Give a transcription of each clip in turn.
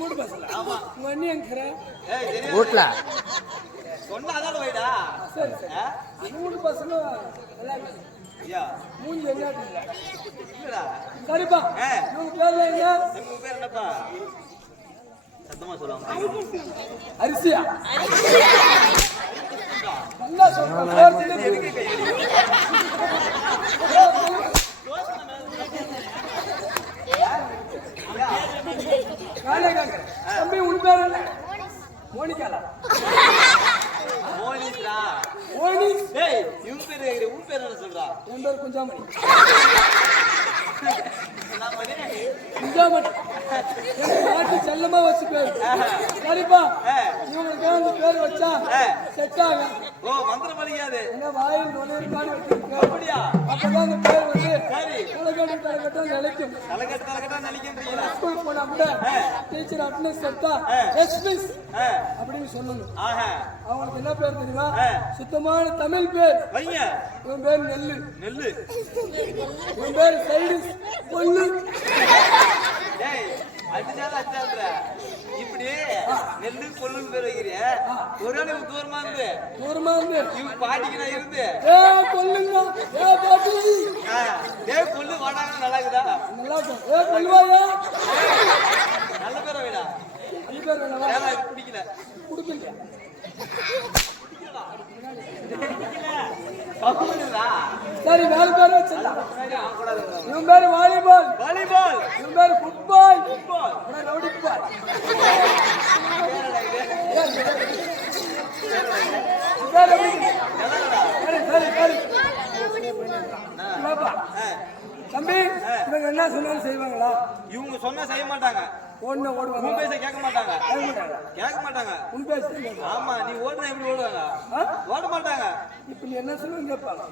மூணு பசங்க. ஆமா. உங்க அண்ணி எங்கற? வீட்ல. சொன்னா அதால வைடா. சரி சரி. அந்த மூணு பசங்க எல்லாம் ஐயா மூஞ்சி எங்கயாட்டு இல்ல. இல்லடா. சரிப்பா. உங்க பேர்ல என்ன? உங்க பேர் என்னப்பா? சத்தமா சொல்லுங்க. அரிசியா? நல்லா சொல்றேன். பேர் சொல்லு. எதுக்கு கை தம்பி உன் பேர் என்ன? மோனிகாலா? மோனிகா. மோனிஸ். டேய் இவன் பேர் கேக்குற உன் பேர் என்ன சொல்றா? என் பேர் குஞ்சாமணி. நான் மணி குஞ்சாமணி. என் பாட்டி செல்லமா வச்சு பேர். சரிப்பா. இவங்களுக்கு அந்த பேர் வச்சா செட் ஆகும். ஓ மந்திரம் பலிக்காது. என்ன வாயில் நுழையிறான்னு வச்சிருக்க. அப்படியா? அப்பதான் அந்த பேர் வந்து சரி. தலைகட்ட நிலைக்கும். தலைகட்ட நினைக்கின்றீங்களா? ஸ்கூல் போனா கூட டீச்சர் அட்டெண்டன்ஸ் எடுத்தா எஸ்மிஸ் அப்படின்னு சொல்லணும். அவங்களுக்கு என்ன பேர் தெரியுமா? சுத்தமான தமிழ் பேர். இவன் பேர் நெல்லு. நெல்லு. இவன் பேர் சைடிஸ் பொல்லு. இப்படி நெல்லு பொல்லு பேர் வைக்கிறிய ஒரு நாள் தூரமா இருந்து இவங்க பாட்டிக்கு நான் இருந்து பொல்லுங்க பாட்டி பொல்லு வாடாங்க நல்லா இருக்குதா? நல்லா பொல்லுவாயா? நல்ல பேரை விடா. நல்ல பேர் வேணா பிடிக்கல குடுக்கலையா? சரி வேற பேர் வச்சிடலாம். இவன் பேரு வாலிபால். இவன் பேரு ஃபுட்பால். ரவுடி பால். தம்பி இவங்க என்ன சொன்னாலும் செய்வாங்களா? இவங்க சொன்னா செய்ய மாட்டாங்க. ஓடுன ஓடுவாங்க. உன் பேச கேட்க மாட்டாங்க. உன் பேச. ஆமா நீ ஓடுனா எப்படி ஓடுவாங்க? ஓட மாட்டாங்க. இப்ப நீ என்ன சொல்லுங்க கேட்பாங்க.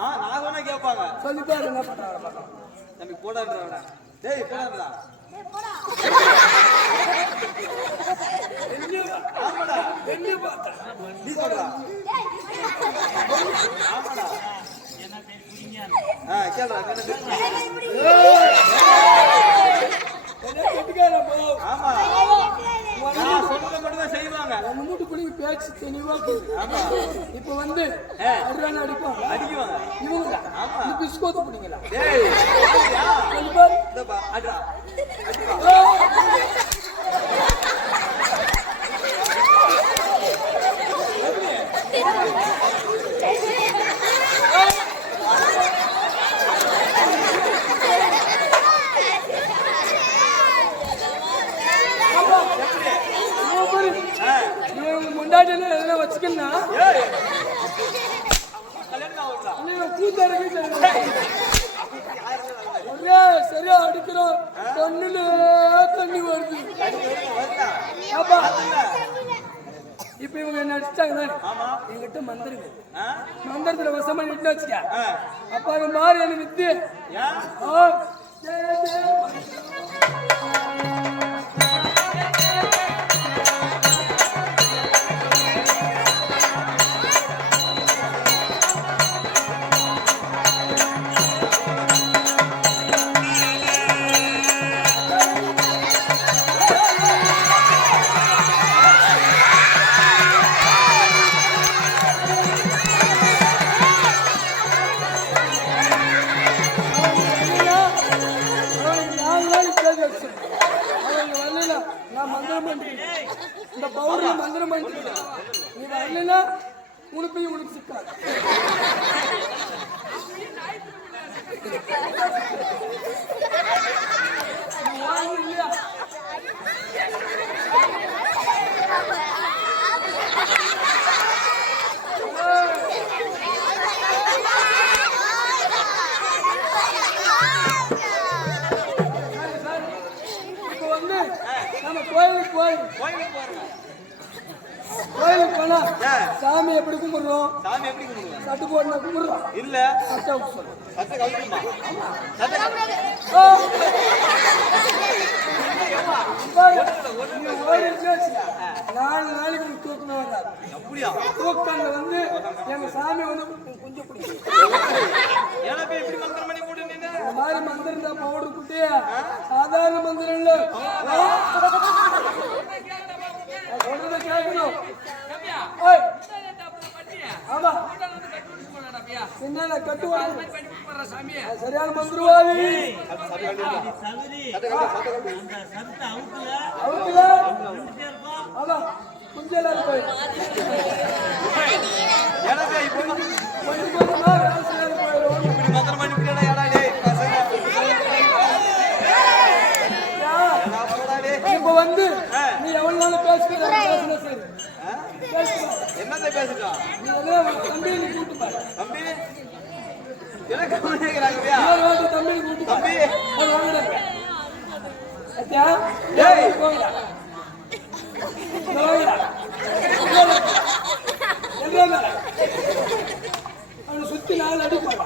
நான் சொன்னா கேட்பாங்க. சொல்லிட்டாரு என்ன பண்றாங்க? தம்பி போடான்றா. டேய் போடான்றா. ஆமாடா. என்ன பார்த்தா? நீ சொல்றா. ஆமாடா. கேளுடா ஆமா நான் சொல்றத மட்டும் தான் செய்வாங்க. ஒண்ணு மூட்டு புடி பேச்சு தெளிவா இப்ப வந்து அடிவான அடிக்குவாங்க இவங்க. ஆமா நீ பிஸ்கோத்து புடிங்களா? டேய் அடிப்பா அடடா முண்டாட்டி வச்சுக்கா ஒரே சரியா அடிக்கிறோம். கண்ணுல தண்ணி வருது. இப்ப இவங்க என்ன அடிச்சிட்டாங்க என்கிட்ட மந்திரம் மந்திரத்துல வசமா நிட்டு வச்சுக்க. அப்ப அவங்க மாறி என்ன வித்து இந்த பௌர்ணமி மந்திரம் பண்ணிட்டு நீ வரலன்னா உனக்கு சிக்காது. இல்லையா இப்ப வந்து நம்ம கோயிலுக்கு போனா சாமி எப்படி கும்பிடுறோம்? சட்டு போட்டு கும்பிடுறோம் இல்ல நாலு நாளைக்கு தூக்கணும் வராது. தூக்கம்ல வந்து எங்க சாமி வந்து கொஞ்சம் பிடிக்கும். இந்த மாதிரி மந்திரம் தான் பவுடர் குட்டியா சாதாரண மந்திரம் இல்ல. கட்டுவாங்க சரியான மந்திரவாதி அவுத்துல அதான் குஞ்சல போய் கொஞ்சம் கொஞ்சமா இப்ப வந்து நீ எவ்வளவு நாள் பேசுன சரி என்னத்தை பேசுறா நீ தம்பி நீ கூட்டு பாரு தம்பி எனக்கு கவனிக்கிறாங்கயா தம்பி கூட்டு தம்பி அது வாங்கடா அச்சா போங்கடா அவனை சுத்தி நாலு அடிப்பாங்க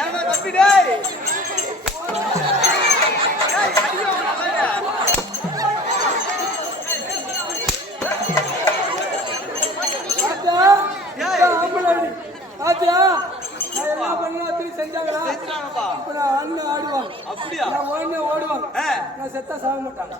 ஏமா தம்பி டேய் அப்படியா ஓடுவாங்க நான் செத்தா சாக மாட்டாங்க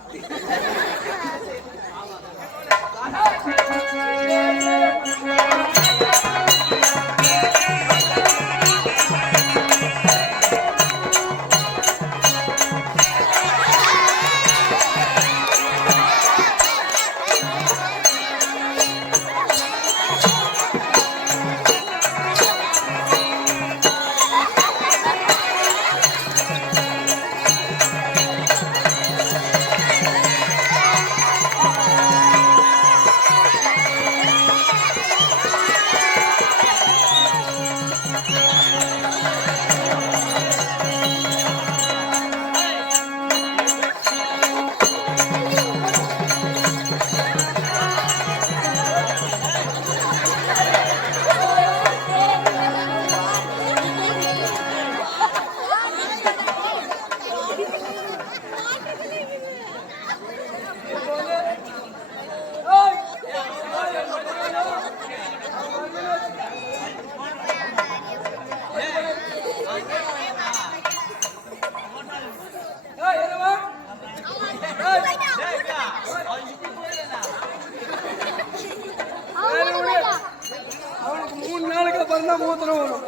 அவனுக்கு 3 நாளுக்கு அப்புறம் தான் மூத்திரம் வரும்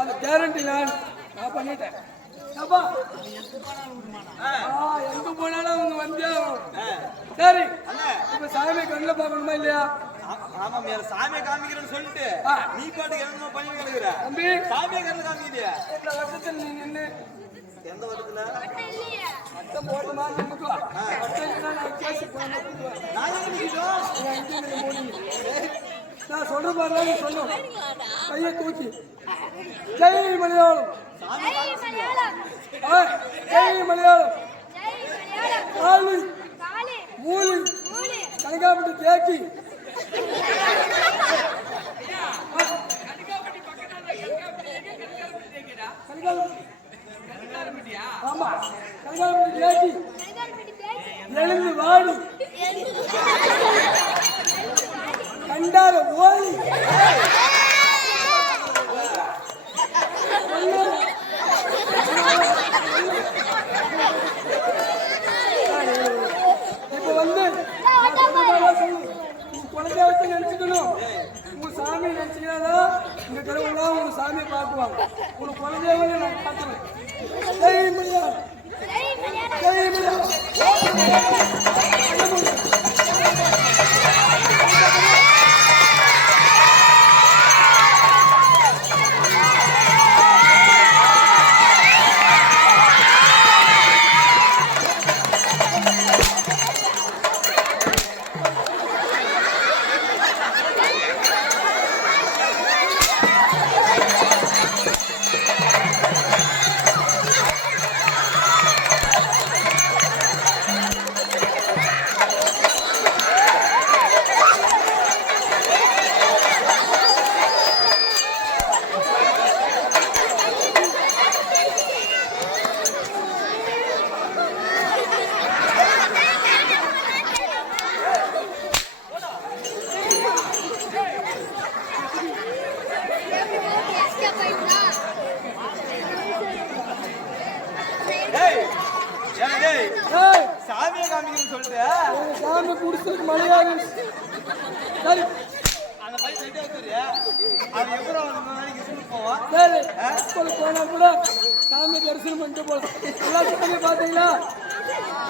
அது கேரண்டி நான் பண்ணிட்டேன் எங்க போனாலும் அவங்க வந்தே சரி இப்ப சாமி கண்ணில் பார்க்கணுமா இல்லையா ஆமா மேல சாமியை காமிக்கிறேன்னு சொல்லிட்டு நீ பாட்டுக்கு என்னமோ பண்ணி கிடக்குற தம்பி சாமியை கண்ணு காமிக்கிறியா இந்த வருஷத்துல நீ நின்று எந்த வருஷத்துல அட்டம் போட்ட மாதிரி நின்னுக்கோ நான் கேஸ் நான் சொல்ற மாதிரி சொல்லும் கையை தூக்கி ஜெய் மலையாளம் ஜெய் மலையாளம் காலி மூலி கனகாப்பட்டி தேக்கி ஆமா கனகாப்பட்டி தேக்கி எழுந்து வாடி கண்டார ஓடி இப்ப வந்து குழந்தைய வச்சு நினைச்சுக்கணும் உங்க சாமி நினைச்சுக்கிறாதான் இந்த கடவுள்லாம் உங்க சாமியை பார்க்குவாங்க உங்க குழந்தைய நான் பார்த்துவேன் ஜெய் மரியா ஜெய் காமிக்கணும்னு சொல்லிட்டு எங்க சாமி குடிசலுக்கு மலையாளி. சரி அந்த பையன் சைட்டை வச்சுறியா அவன் எப்பறம் அவன் நாளைக்கு ஸ்கூலுக்கு போவான் சரி ஸ்கூலுக்கு போனா கூட சாமி தரிசனம் பண்ணிட்டு போலாம். எல்லா சாமி பாத்தீங்களா?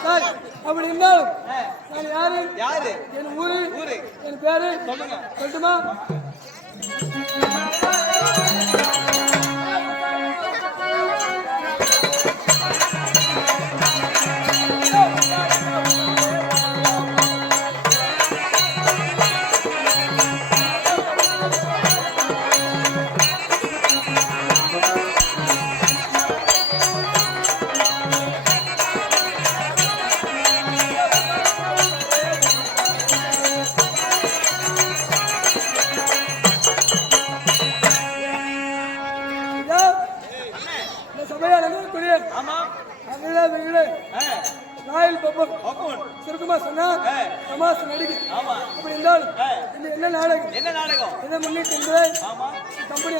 சரி அப்படி இருந்தாலும் நான் யாரு? யாரு? என் ஊரு ஊரு என் பேரு சொல்லுங்க. சொல்லட்டுமா? இந்த சபையால் இருக்கக்கூடிய ஆமா அகில வீடு ராயல் பப்பன் அப்பன் சுருக்கமா சொன்னா சமாஸ் நடிகை. ஆமா அப்படி இருந்தாலும் என்ன நாடகம் என்ன நாடகம் இதை முன்னிட்டு என்பதை ஆமா கம்பெனி